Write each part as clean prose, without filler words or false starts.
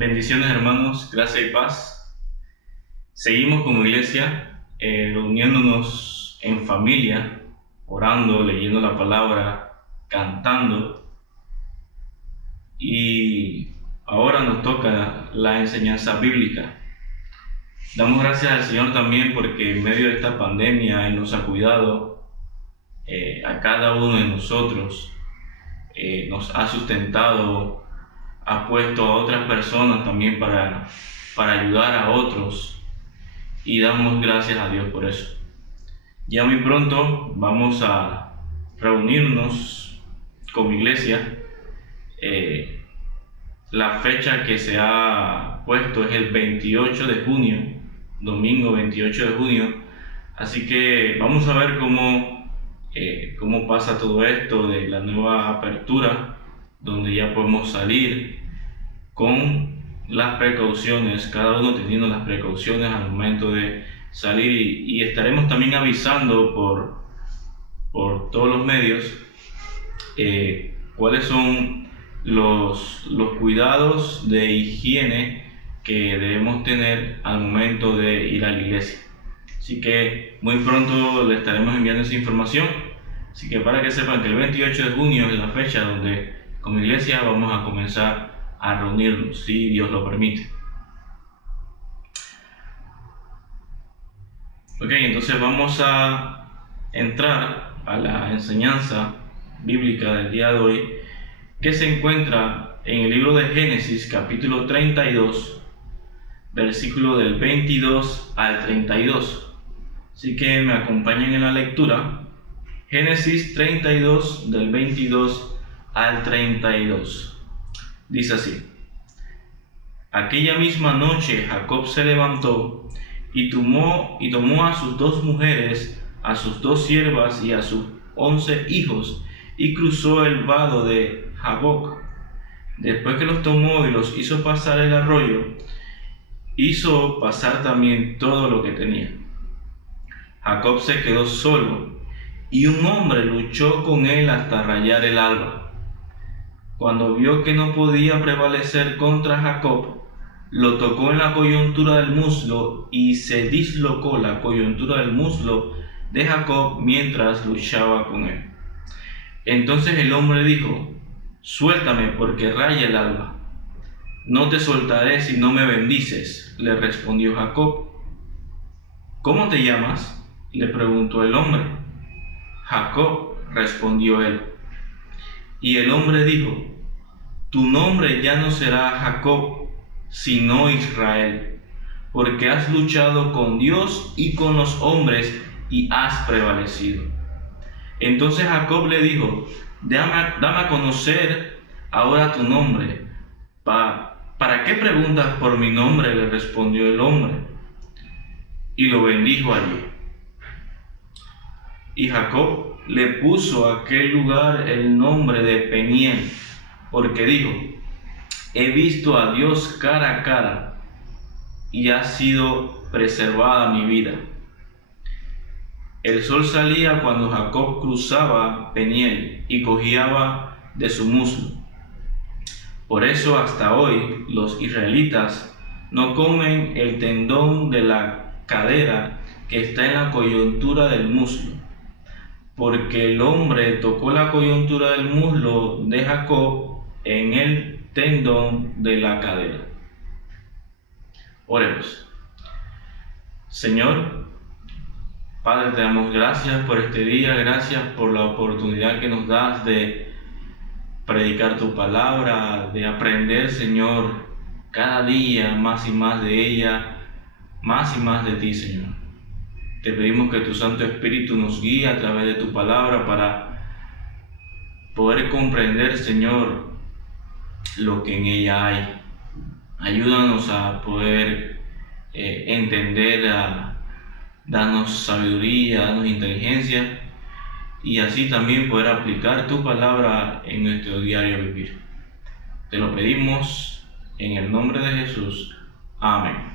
Bendiciones, hermanos, gracia y paz. Seguimos como iglesia reuniéndonos en familia, orando, leyendo la palabra, cantando. Y ahora nos toca la enseñanza bíblica. Damos gracias al Señor también porque en medio de esta pandemia Él nos ha cuidado a cada uno de nosotros, nos ha sustentado, ha puesto a otras personas también para ayudar a otros, y damos gracias a Dios por eso. Ya muy pronto vamos a reunirnos como iglesia. La fecha que se ha puesto es el 28 de junio, domingo 28 de junio, así que vamos a ver cómo pasa todo esto de la nueva apertura, donde ya podemos salir con las precauciones, cada uno teniendo las precauciones al momento de salir, y estaremos también avisando por todos los medios cuáles son los cuidados de higiene que debemos tener al momento de ir a la iglesia. Así que muy pronto le estaremos enviando esa información. Así que para que sepan que el 28 de junio es la fecha donde como iglesia vamos a comenzar a reunirnos, si Dios lo permite. Ok, entonces vamos a entrar a la enseñanza bíblica del día de hoy, que se encuentra en el libro de Génesis, capítulo 32, versículo del 22 al 32. Así que me acompañan en la lectura. Génesis 32, del 22 al 32. Dice así: Aquella misma noche Jacob se levantó y tomó a sus 2 mujeres, a sus 2 siervas y a sus 11 hijos, y cruzó el vado de Jaboc. Después que los tomó y los hizo pasar el arroyo, hizo pasar también todo lo que tenía. Jacob se quedó solo, y un hombre luchó con él hasta rayar el alba. Cuando vio que no podía prevalecer contra Jacob, lo tocó en la coyuntura del muslo, y se dislocó la coyuntura del muslo de Jacob mientras luchaba con él. Entonces el hombre dijo: Suéltame, porque raya el alba. No te soltaré si no me bendices, le respondió Jacob. ¿Cómo te llamas?, le preguntó el hombre. Jacob, respondió él. Y el hombre dijo: Tu nombre ya no será Jacob, sino Israel, porque has luchado con Dios y con los hombres y has prevalecido. Entonces Jacob le dijo: Dame a conocer ahora tu nombre. ¿Para qué preguntas por mi nombre?, le respondió el hombre. Y lo bendijo allí. Y Jacob le puso a aquel lugar el nombre de Peniel, porque dijo: He visto a Dios cara a cara, y ha sido preservada mi vida. El sol salía cuando Jacob cruzaba Peniel y cogía de su muslo. Por eso hasta hoy los israelitas no comen el tendón de la cadera que está en la coyuntura del muslo, porque el hombre tocó la coyuntura del muslo de Jacob en el tendón de la cadera. Oremos. Señor, Padre, te damos gracias por este día, gracias por la oportunidad que nos das de predicar tu palabra, de aprender, Señor, cada día más y más de ella, más y más de ti, Señor. Te pedimos que tu Santo Espíritu nos guíe a través de tu palabra para poder comprender, Señor, lo que en ella hay. Ayúdanos a poder entender, danos sabiduría, danos inteligencia, y así también poder aplicar tu palabra en nuestro diario vivir. Te lo pedimos en el nombre de Jesús. Amén.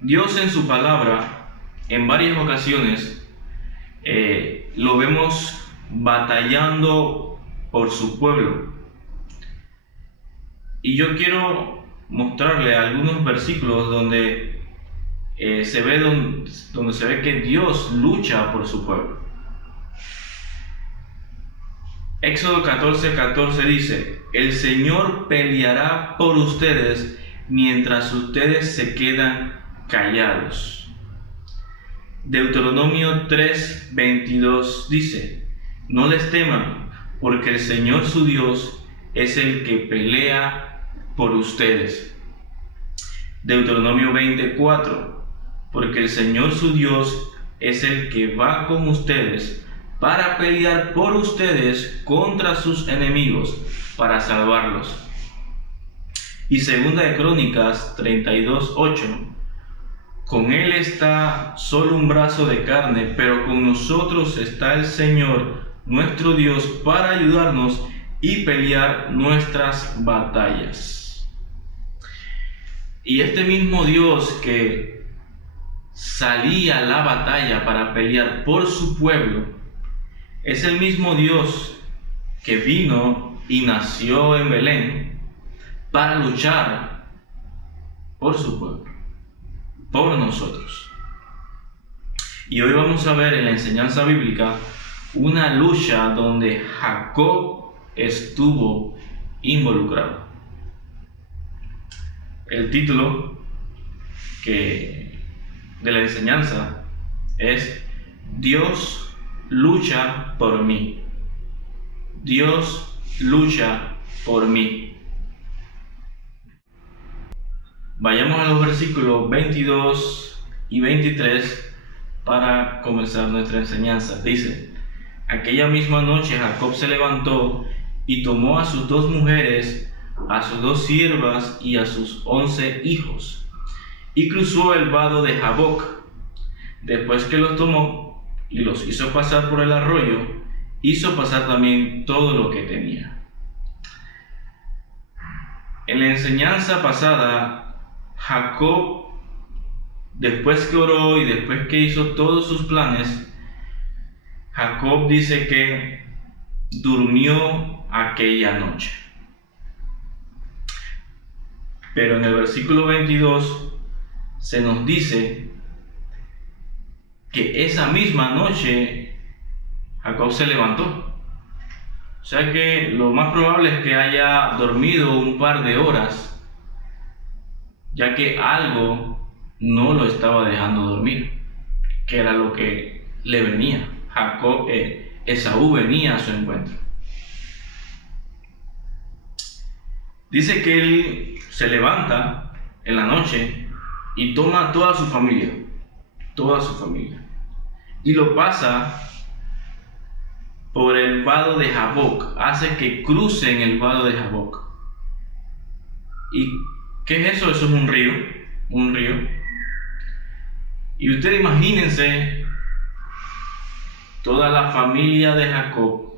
Dios en su palabra, en varias ocasiones, lo vemos batallando por su pueblo. Y yo quiero mostrarle algunos versículos donde se ve que Dios lucha por su pueblo. Éxodo 14:14 dice: el Señor peleará por ustedes mientras ustedes se quedan callados. Deuteronomio 3:22 dice: no les teman, porque el Señor su Dios es el que pelea por ustedes. Deuteronomio 20:4: porque el Señor su Dios es el que va con ustedes para pelear por ustedes contra sus enemigos, para salvarlos. Y segunda de Crónicas 32:8: con él está solo un brazo de carne, pero con nosotros está el Señor nuestro Dios para ayudarnos y pelear nuestras batallas. Y este mismo Dios que salía a la batalla para pelear por su pueblo es el mismo Dios que vino y nació en Belén para luchar por su pueblo, por nosotros. Y hoy vamos a ver en la enseñanza bíblica una lucha donde Jacob estuvo involucrado. El título de la enseñanza es: Dios lucha por mí. Dios lucha por mí. Vayamos a los versículos 22 y 23 para comenzar nuestra enseñanza. Dice: aquella misma noche Jacob se levantó y tomó a sus 2 mujeres, a sus 2 siervas y a sus 11 hijos, y cruzó el vado de Jaboc. Después que los tomó y los hizo pasar por el arroyo, hizo pasar también todo lo que tenía. En la enseñanza pasada, Jacob, después que oró y después que hizo todos sus planes, Jacob dice que durmió aquella noche. Pero en el versículo 22 se nos dice que esa misma noche Jacob se levantó. O sea que lo más probable es que haya dormido un par de horas, ya que algo no lo estaba dejando dormir, que era lo que le venía. Esaú venía a su encuentro. Dice que él se levanta en la noche y toma a toda su familia, y lo pasa por el vado de Jaboc, hace que crucen el vado de Jaboc. ¿Y qué es eso? Eso es un río. Y ustedes imagínense toda la familia de Jacob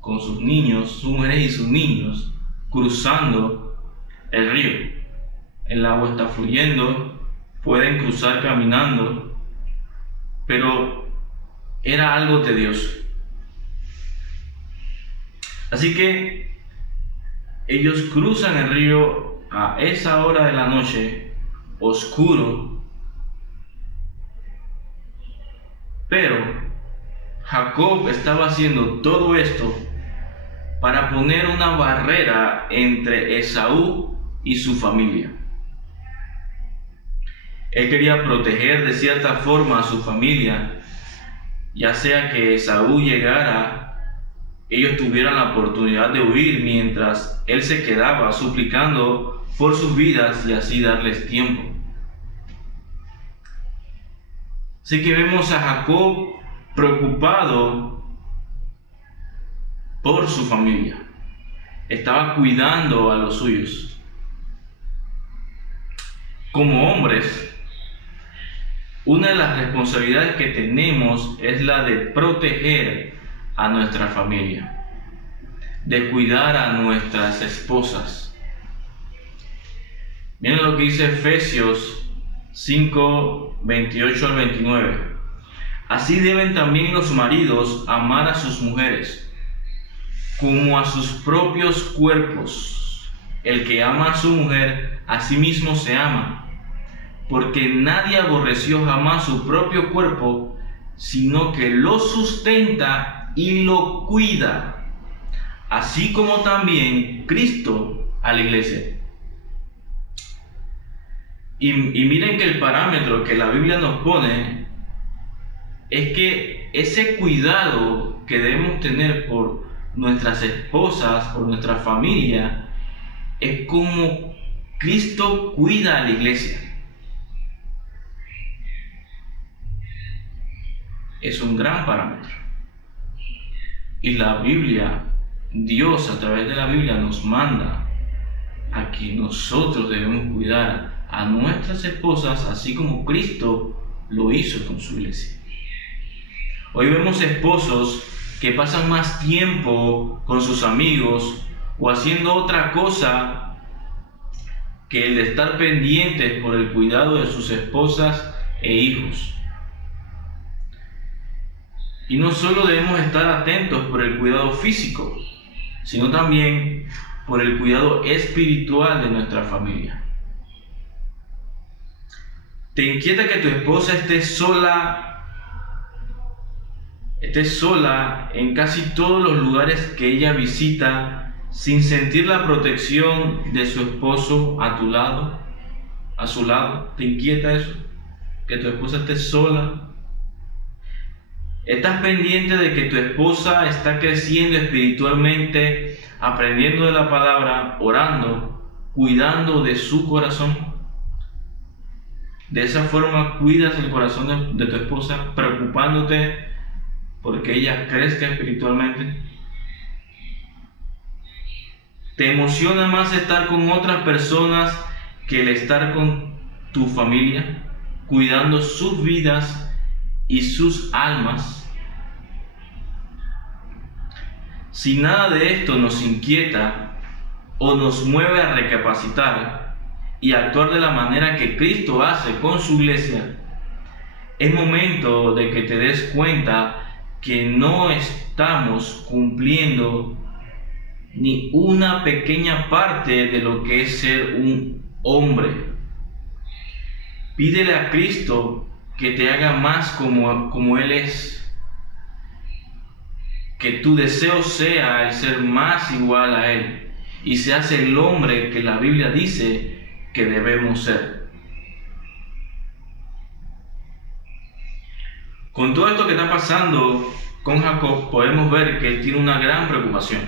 con sus niños, sus mujeres y sus niños, cruzando el río. El agua está fluyendo, pueden cruzar caminando, pero era algo tedioso. Así que ellos cruzan el río a esa hora de la noche, oscuro, pero Jacob estaba haciendo todo esto para poner una barrera entre Esaú y su familia. Él quería proteger de cierta forma a su familia, ya sea que Esaú llegara, ellos tuvieran la oportunidad de huir mientras él se quedaba suplicando por sus vidas y así darles tiempo. Así que vemos a Jacob preocupado por su familia. Estaba cuidando a los suyos. Como hombres, una de las responsabilidades que tenemos es la de proteger a nuestra familia, de cuidar a nuestras esposas. Miren lo que dice Efesios 5, 28 al 29. Así deben también los maridos amar a sus mujeres, como a sus propios cuerpos. El que ama a su mujer, a sí mismo se ama, porque nadie aborreció jamás su propio cuerpo, sino que lo sustenta y lo cuida, así como también Cristo a la iglesia. Y miren que el parámetro que la Biblia nos pone es que ese cuidado que debemos tener por nuestras esposas, por nuestra familia, es como Cristo cuida a la iglesia. Es un gran parámetro. Y la Biblia, Dios a través de la Biblia nos manda a que nosotros debemos cuidar a nuestras esposas, así como Cristo lo hizo con su iglesia. Hoy vemos esposos que pasan más tiempo con sus amigos o haciendo otra cosa que el de estar pendientes por el cuidado de sus esposas e hijos. Y no solo debemos estar atentos por el cuidado físico, sino también por el cuidado espiritual de nuestra familia. ¿Te inquieta que tu esposa esté sola en casi todos los lugares que ella visita, sin sentir la protección de su esposo a su lado? ¿Te inquieta eso? Que tu esposa esté sola. ¿Estás pendiente de que tu esposa está creciendo espiritualmente, aprendiendo de la palabra, orando, cuidando de su corazón? De esa forma cuidas el corazón de tu esposa, preocupándote porque ella crezca espiritualmente. ¿Te emociona más estar con otras personas que el estar con tu familia, cuidando sus vidas y sus almas? Si nada de esto nos inquieta o nos mueve a recapacitar y actuar de la manera que Cristo hace con su iglesia, es momento de que te des cuenta que no estamos cumpliendo ni una pequeña parte de lo que es ser un hombre. Pídele a Cristo que te haga más como Él es. Que tu deseo sea el ser más igual a Él y seas el hombre que la Biblia dice que debemos ser. Con todo esto que está pasando con Jacob, podemos ver que él tiene una gran preocupación.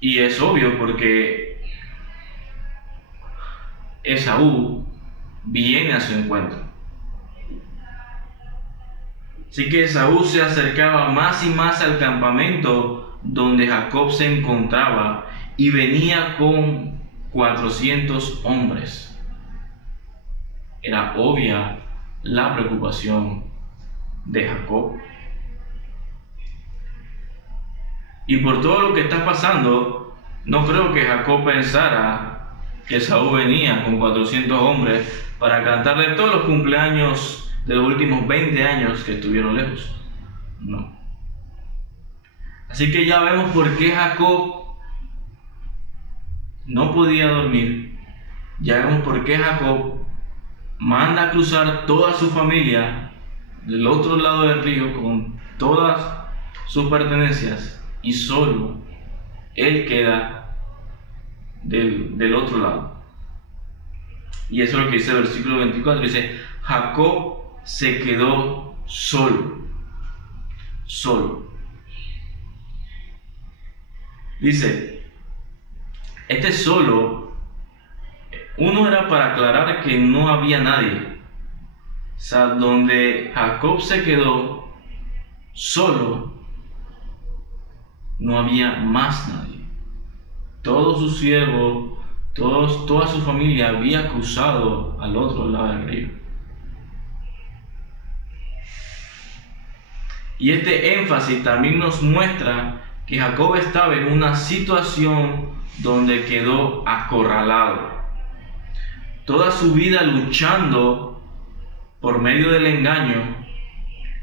Y es obvio porque Esaú viene a su encuentro. Así que Esaú se acercaba más y más al campamento donde Jacob se encontraba y venía con 400 hombres. Era obvia la preocupación de Jacob. Y por todo lo que está pasando, no creo que Jacob pensara que Esaú venía con 400 hombres para cantarle todos los cumpleaños de los últimos 20 años que estuvieron lejos. No. Así que ya vemos por qué Jacob no podía dormir. Ya vemos por qué Jacob manda a cruzar toda su familia del otro lado del río con todas sus pertenencias y solo él queda del otro lado. Y eso es lo que dice el versículo 24. Dice: Jacob se quedó solo. Dice, este solo, uno era para aclarar que no había nadie. O sea, donde Jacob se quedó solo, no había más nadie. Todos sus siervos, toda su familia había cruzado al otro lado del río. Y este énfasis también nos muestra que Jacob estaba en una situación donde quedó acorralado. Toda su vida luchando por medio del engaño,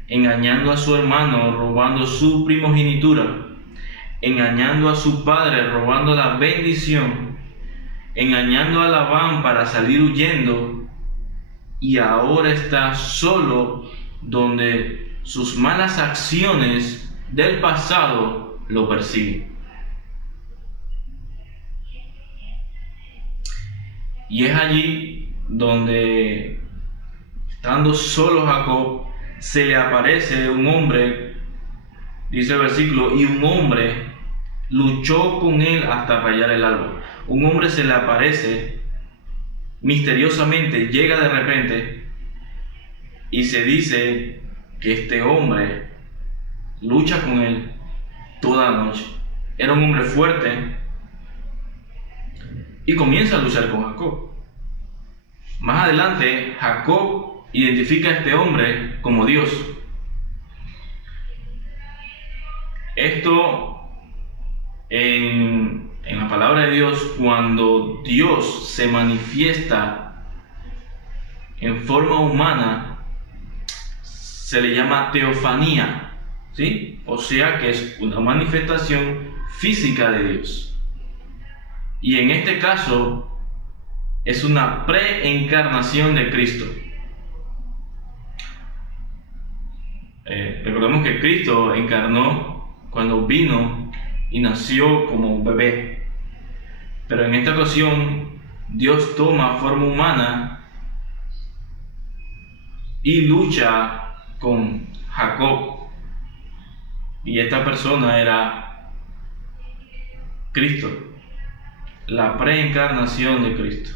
engañando a su hermano, robando su primogenitura, engañando a su padre, robando la bendición, engañando a Labán para salir huyendo, y ahora está solo donde sus malas acciones del pasado lo persiguen. Y es allí donde, estando solo Jacob, se le aparece un hombre, dice el versículo, y un hombre luchó con él hasta rayar el alba. Un hombre se le aparece misteriosamente, llega de repente, y se dice que este hombre lucha con él toda la noche. Era un hombre fuerte y comienza a luchar con Jacob. Más adelante, Jacob identifica a este hombre como Dios. Esto en la palabra de Dios, cuando Dios se manifiesta en forma humana, se le llama teofanía, ¿sí? O sea que es una manifestación física de Dios. Y en este caso es una preencarnación de Cristo. Recordemos que Cristo encarnó cuando vino y nació como un bebé. Pero en esta ocasión Dios toma forma humana y lucha con Jacob. Y esta persona era Cristo, la preencarnación de Cristo.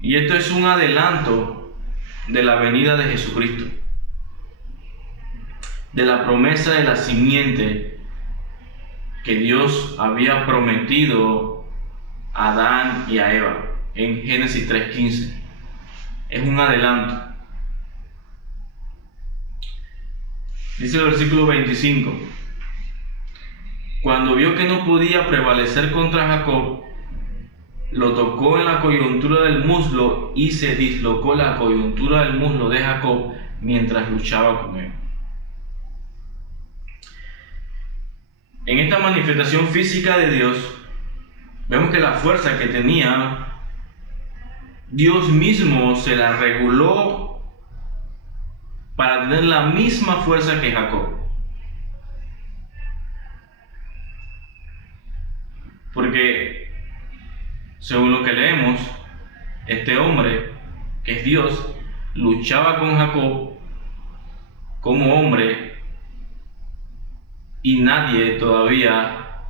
Y esto es un adelanto de la venida de Jesucristo, de la promesa de la simiente que Dios había prometido a Adán y a Eva en Génesis 3:15. Es un adelanto. Dice el versículo 25: cuando vio que no podía prevalecer contra Jacob, lo tocó en la coyuntura del muslo y se dislocó la coyuntura del muslo de Jacob mientras luchaba con él. En esta manifestación física de Dios, vemos que la fuerza que tenía, Dios mismo se la reguló para tener la misma fuerza que Jacob. Porque, según lo que leemos, este hombre, que es Dios, luchaba con Jacob como hombre y nadie todavía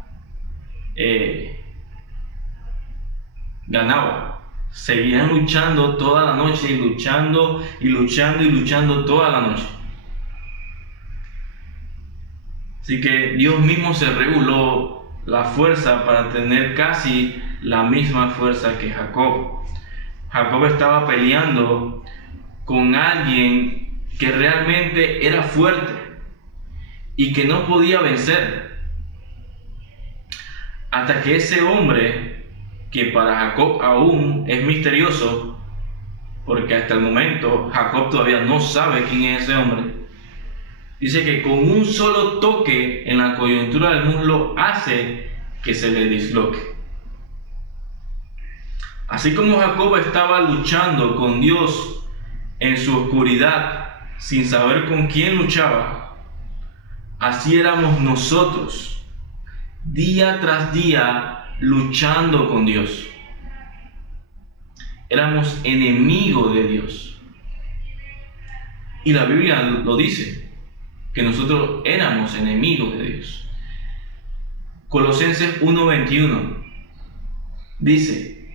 ganaba. Seguían luchando toda la noche y luchando y luchando y luchando toda la noche. Así que Dios mismo se reguló la fuerza para tener casi la misma fuerza que Jacob. Jacob estaba peleando con alguien que realmente era fuerte y que no podía vencer, hasta que ese hombre, que para Jacob aún es misterioso, porque hasta el momento Jacob todavía no sabe quién es ese hombre, dice que con un solo toque en la coyuntura del muslo hace que se le disloque. Así como Jacob estaba luchando con Dios en su oscuridad, sin saber con quién luchaba, así éramos nosotros, día tras día, luchando con Dios. Éramos enemigos de Dios. Y la Biblia lo dice, que nosotros éramos enemigos de Dios. Colosenses 1:21 dice: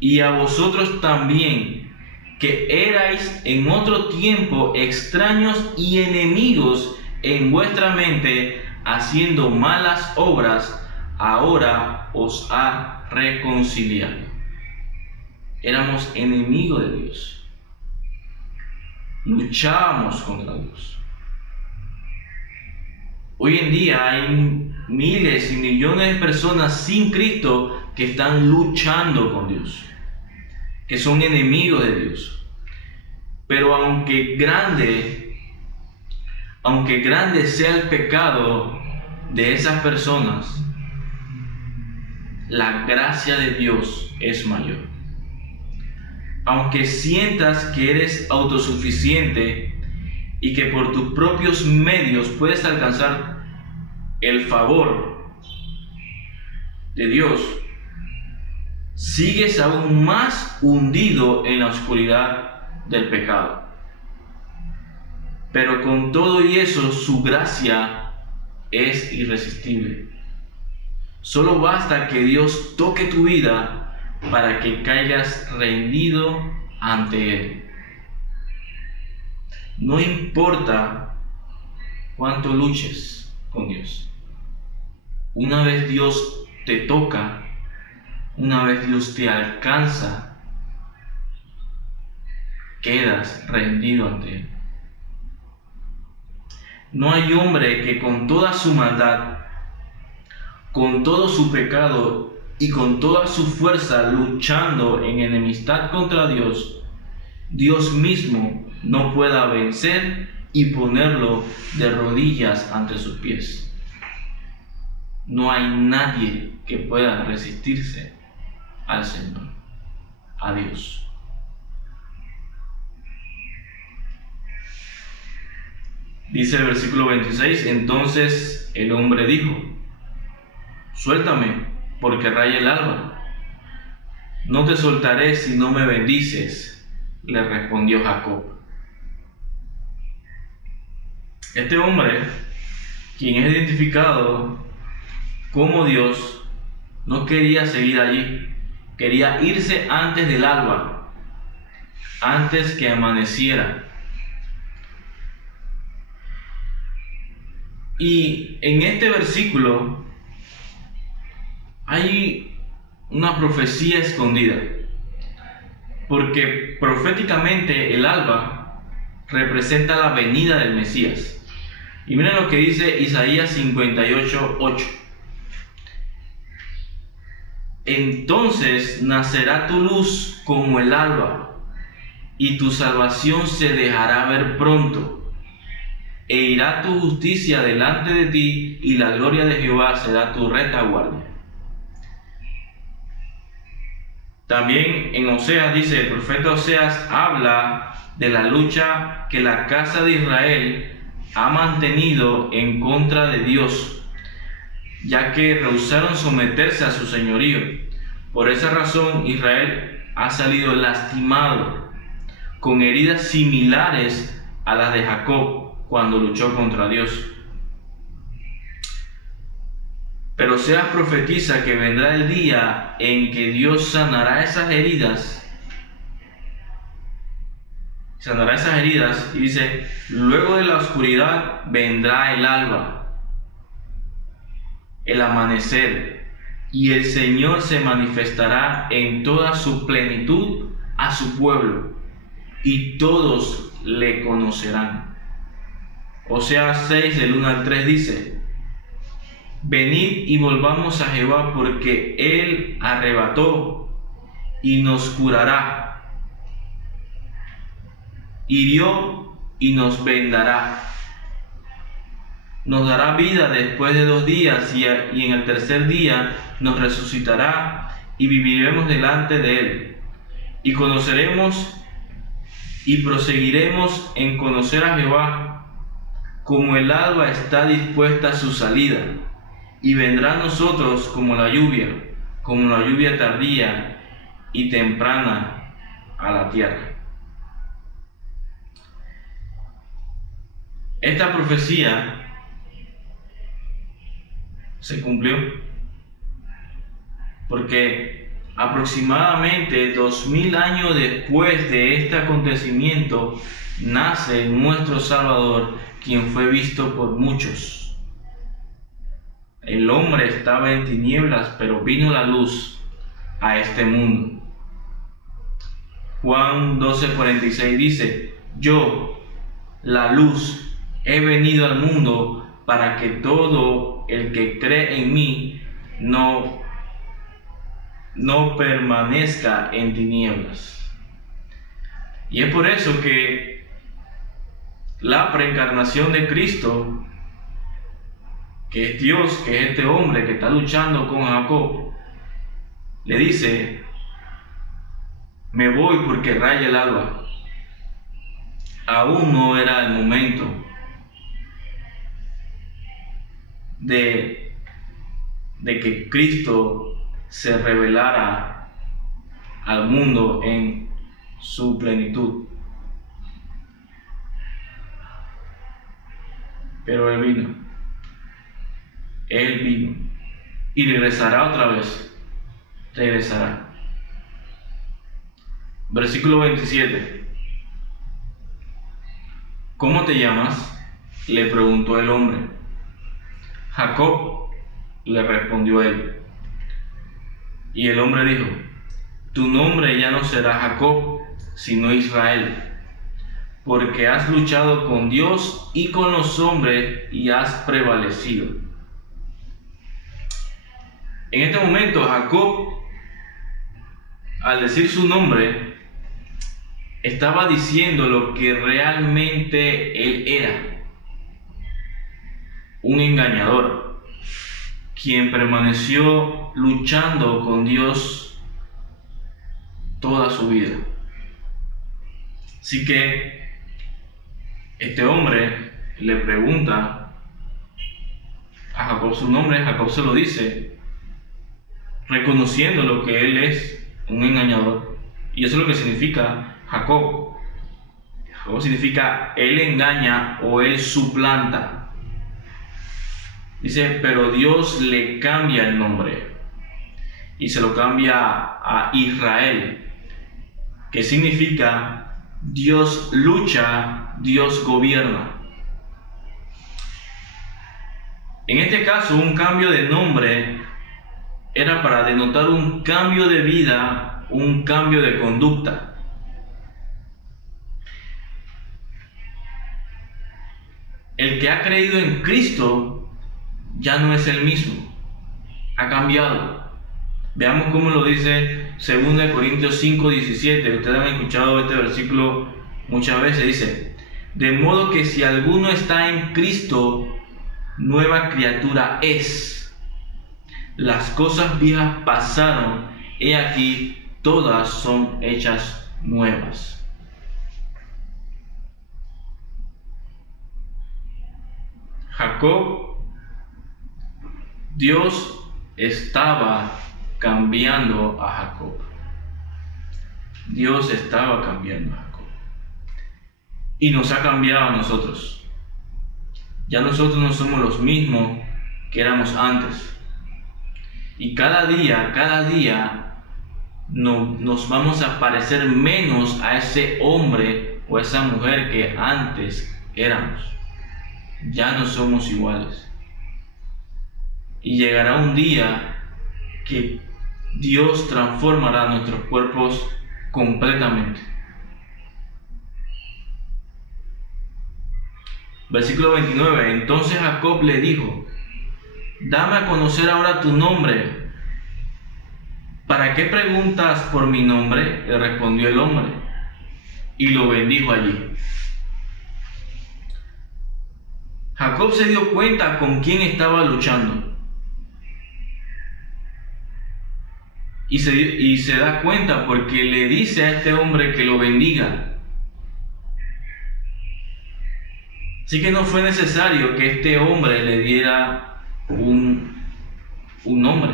y a vosotros también, que erais en otro tiempo extraños y enemigos en vuestra mente, haciendo malas obras, ahora os ha reconciliado. Éramos enemigos de Dios. Luchábamos contra Dios. Hoy en día hay miles y millones de personas sin Cristo que están luchando con Dios, que son enemigos de Dios. Pero aunque grande sea el pecado de esas personas, la gracia de Dios es mayor. Aunque sientas que eres autosuficiente y que por tus propios medios puedes alcanzar el favor de Dios, sigues aún más hundido en la oscuridad del pecado. Pero con todo y eso, su gracia es irresistible. Solo basta que Dios toque tu vida para que caigas rendido ante Él. No importa cuánto luches con Dios. Una vez Dios te toca, una vez Dios te alcanza, quedas rendido ante Él. No hay hombre que con toda su maldad, con todo su pecado y con toda su fuerza luchando en enemistad contra Dios, Dios mismo no pueda vencer y ponerlo de rodillas ante sus pies. No hay nadie que pueda resistirse al Señor, a Dios. Dice el versículo 26, entonces el hombre dijo, suéltame, porque raya el alba. No te soltaré si no me bendices, le respondió Jacob. Este hombre, quien es identificado como Dios, no quería seguir allí, quería irse antes del alba, antes que amaneciera. Y en este versículo hay una profecía escondida, porque proféticamente el alba representa la venida del Mesías. Y miren lo que dice Isaías 58:8. Entonces nacerá tu luz como el alba, y tu salvación se dejará ver pronto. E irá tu justicia delante de ti, y la gloria de Jehová será tu retaguardia. También en Oseas dice, el profeta Oseas habla de la lucha que la casa de Israel ha mantenido en contra de Dios, ya que rehusaron someterse a su señorío. Por esa razón Israel ha salido lastimado, con heridas similares a las de Jacob cuando luchó contra Dios. Pero Oseas profetiza que vendrá el día en que Dios sanará esas heridas. Y dice, luego de la oscuridad vendrá el alba, el amanecer, y el Señor se manifestará en toda su plenitud a su pueblo, y todos le conocerán. Oseas 6, del 1 al 3 dice, venid y volvamos a Jehová, porque Él arrebató y nos curará, hirió y nos vendará, nos dará vida después de 2 días, y en el tercer día nos resucitará, y viviremos delante de Él, y conoceremos y proseguiremos en conocer a Jehová, como el alba está dispuesta a su salida, y vendrá a nosotros como la lluvia tardía y temprana a la tierra. Esta profecía se cumplió, porque aproximadamente 2000 años después de este acontecimiento nace nuestro Salvador, quien fue visto por muchos. El hombre estaba en tinieblas, pero vino la luz a este mundo. Juan 12:46 dice, yo, la luz, he venido al mundo para que todo el que cree en mí no permanezca en tinieblas. Y es por eso que la preencarnación de Cristo, que es Dios, que es este hombre que está luchando con Jacob, le dice: me voy porque raya el alba. Aún no era el momento de que Cristo se revelara al mundo en su plenitud. Pero Él vino y regresará otra vez, regresará. Versículo 27. ¿Cómo te llamas?, le preguntó el hombre. Jacob, le respondió él. Y el hombre dijo: tu nombre ya no será Jacob, sino Israel, porque has luchado con Dios y con los hombres y has prevalecido. En este momento Jacob, al decir su nombre, estaba diciendo lo que realmente él era: un engañador, quien permaneció luchando con Dios toda su vida. Así que este hombre le pregunta a Jacob su nombre. Jacob se lo dice, reconociendo lo que él es, un engañador. Y eso es lo que significa Jacob. Jacob significa él engaña o él suplanta. Dice: pero Dios le cambia el nombre y se lo cambia a Israel, que significa Dios lucha, Dios gobierna. En este caso, un cambio de nombre era para denotar un cambio de vida, un cambio de conducta. El que ha creído en Cristo ya no es el mismo, ha cambiado. Veamos cómo lo dice 2 Corintios 5:17. Ustedes han escuchado este versículo muchas veces. Dice: de modo que si alguno está en Cristo, nueva criatura es. Las cosas viejas pasaron, he aquí, todas son hechas nuevas. Jacob, Dios estaba cambiando a Jacob. Dios estaba cambiando a Jacob. Y nos ha cambiado a nosotros. Ya nosotros no somos los mismos que éramos antes. Y cada día nos vamos a parecer menos a ese hombre o esa mujer que antes éramos. Ya no somos iguales. Y llegará un día que Dios transformará nuestros cuerpos completamente. Versículo 29. Entonces Jacob le dijo: dame a conocer ahora tu nombre. ¿Para qué preguntas por mi nombre?, le respondió el hombre, y lo bendijo allí. Jacob se dio cuenta con quién estaba luchando. Y se da cuenta porque le dice a este hombre que lo bendiga. Así que no fue necesario que este hombre le diera un nombre,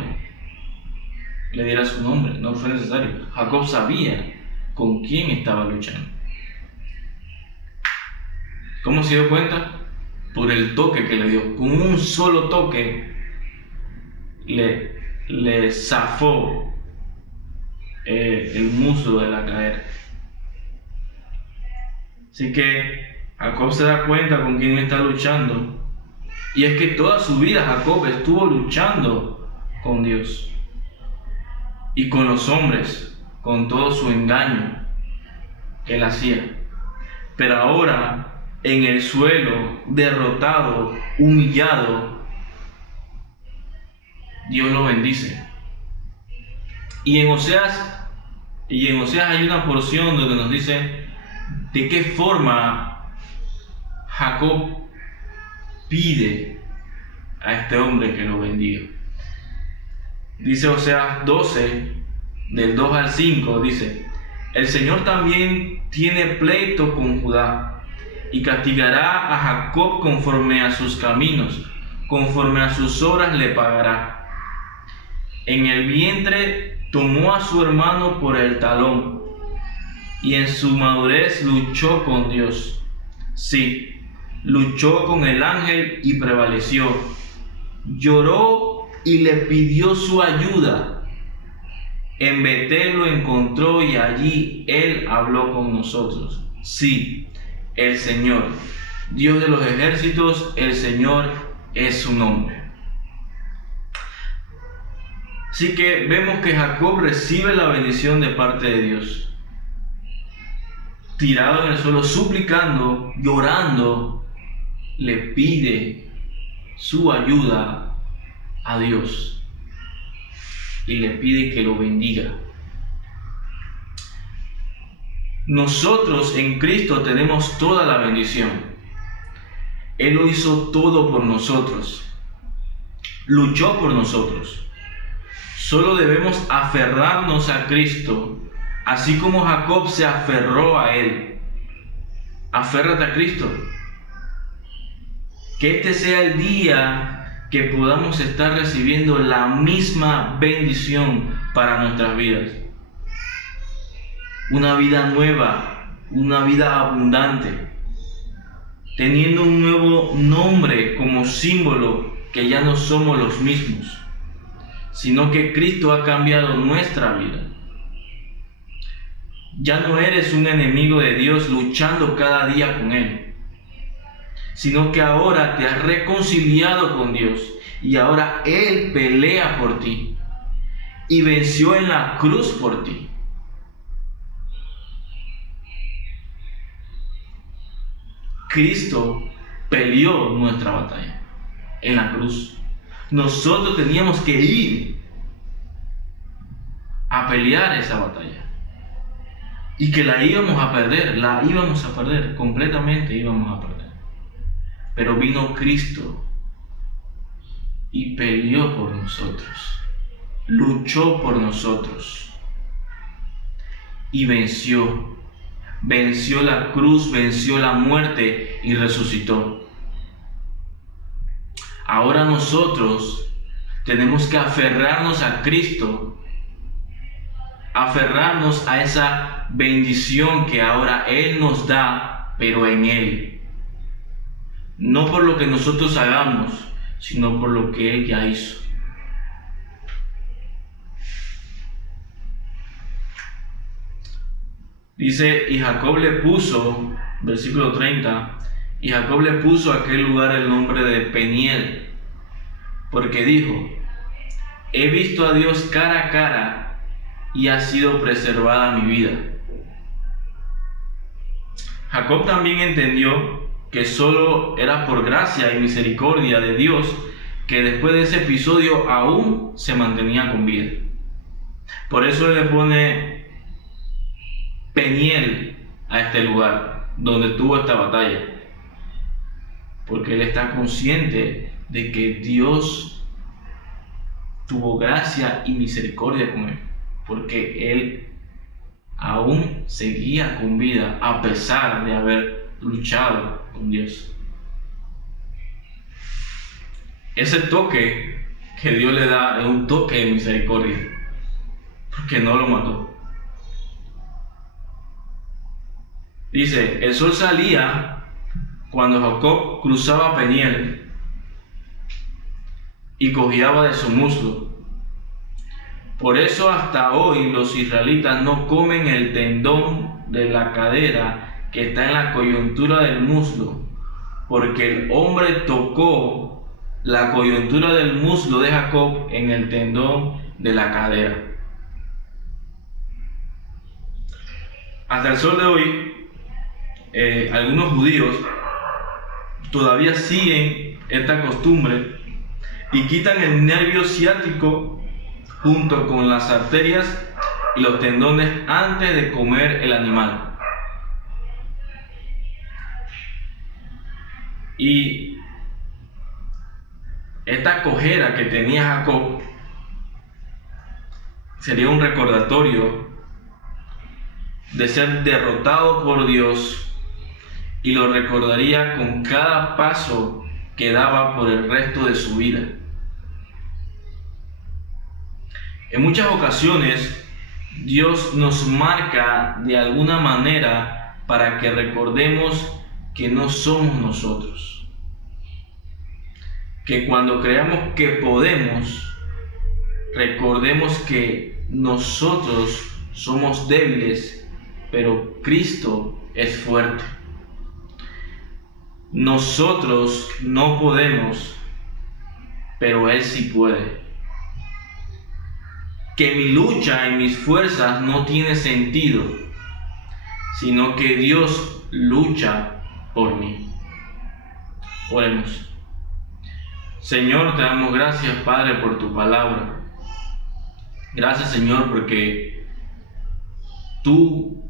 le diera su nombre, no fue necesario. Jacob sabía con quién estaba luchando. ¿Cómo se dio cuenta? Por el toque que le dio. Con un solo toque le zafó el muslo de la cadera. Así que Jacob se da cuenta con quién está luchando. Y es que toda su vida Jacob estuvo luchando con Dios y con los hombres, con todo su engaño que él hacía. Pero ahora, en el suelo, derrotado, humillado, Dios lo bendice. Y en Oseas hay una porción donde nos dice ¿De qué forma Jacob pide a este hombre que lo bendiga? Dice Oseas 12, del 2 al 5, dice: el Señor también tiene pleito con Judá, y castigará a Jacob conforme a sus caminos, conforme a sus obras le pagará. En el vientre tomó a su hermano por el talón, y en su madurez luchó con Dios. Sí, luchó con el ángel y prevaleció. Lloró y le pidió su ayuda. En Betel lo encontró y allí él habló con nosotros. Sí, el Señor, Dios de los ejércitos, el Señor es su nombre. Así que vemos que Jacob recibe la bendición de parte de Dios. Tirado en el suelo, suplicando, llorando, le pide su ayuda a Dios y le pide que lo bendiga. Nosotros en Cristo tenemos toda la bendición. Él lo hizo todo por nosotros, luchó por nosotros. Solo debemos aferrarnos a Cristo, así como Jacob se aferró a Él. Aférrate a Cristo. Que este sea el día que podamos estar recibiendo la misma bendición para nuestras vidas. Una vida nueva, una vida abundante, teniendo un nuevo nombre como símbolo que ya no somos los mismos, sino que Cristo ha cambiado nuestra vida. Ya no eres un enemigo de Dios luchando cada día con Él, sino que ahora te has reconciliado con Dios y ahora Él pelea por ti y venció en la cruz por ti. Cristo peleó nuestra batalla en la cruz. Nosotros teníamos que ir a pelear esa batalla. Y que la íbamos a perder, completamente íbamos a perder. Pero vino Cristo y peleó por nosotros, luchó por nosotros y venció la cruz, venció la muerte y resucitó. Ahora nosotros tenemos que aferrarnos a Cristo, aferrarnos a esa bendición que ahora Él nos da, pero en Él. No por lo que nosotros hagamos, sino por lo que Él ya hizo. Dice, y Jacob le puso, versículo 30, y Jacob le puso a aquel lugar el nombre de Peniel, porque dijo: he visto a Dios cara a cara y ha sido preservada mi vida. Jacob también entendió que solo era por gracia y misericordia de Dios que después de ese episodio aún se mantenía con vida. Por eso le pone Peniel a este lugar donde tuvo esta batalla, porque él está consciente de que Dios tuvo gracia y misericordia con él, porque él aún seguía con vida a pesar de haber luchado con Dios. Ese toque que Dios le da es un toque de misericordia, porque no lo mató. Dice, el sol salía cuando Jacob cruzaba Peniel y cojeaba de su muslo. Por eso hasta hoy los israelitas no comen el tendón de la cadera que está en la coyuntura del muslo, porque el hombre tocó la coyuntura del muslo de Jacob en el tendón de la cadera. Hasta el sol de hoy, algunos judíos todavía siguen esta costumbre y quitan el nervio ciático junto con las arterias y los tendones antes de comer el animal. Y esta cojera que tenía Jacob sería un recordatorio de ser derrotado por Dios, y lo recordaría con cada paso que daba por el resto de su vida. En muchas ocasiones Dios nos marca de alguna manera para que recordemos que no somos nosotros, que cuando creamos que podemos, recordemos que nosotros somos débiles, pero Cristo es fuerte. Nosotros no podemos, pero Él sí puede. Que mi lucha y mis fuerzas no tiene sentido, sino que Dios lucha por mí. Oremos. Señor, te damos gracias, Padre, por tu palabra. Gracias, Señor, porque tú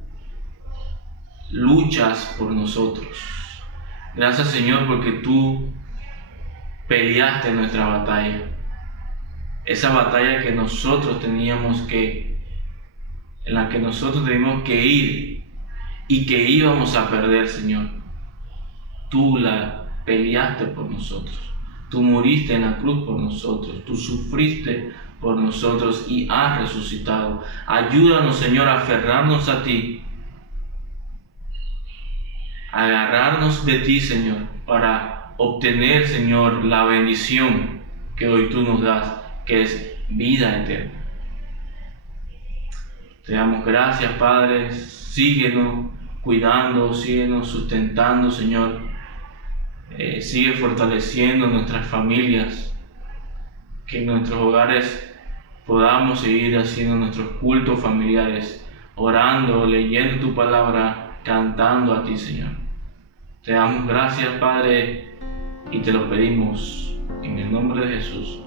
luchas por nosotros. Gracias, Señor, porque tú peleaste nuestra batalla. Esa batalla que nosotros teníamos en la que nosotros teníamos que ir y que íbamos a perder, Señor. Tú la peleaste por nosotros. Tú moriste en la cruz por nosotros. Tú sufriste por nosotros y has resucitado. Ayúdanos, Señor, a aferrarnos a ti, a agarrarnos de ti, Señor, para obtener, Señor, la bendición que hoy tú nos das, que es vida eterna. Te damos gracias, Padre. Síguenos cuidando, síguenos sustentando, Señor. Sigue fortaleciendo nuestras familias, que en nuestros hogares podamos seguir haciendo nuestros cultos familiares, orando, leyendo tu palabra, cantando a ti, Señor. Te damos gracias, Padre, y te lo pedimos en el nombre de Jesús.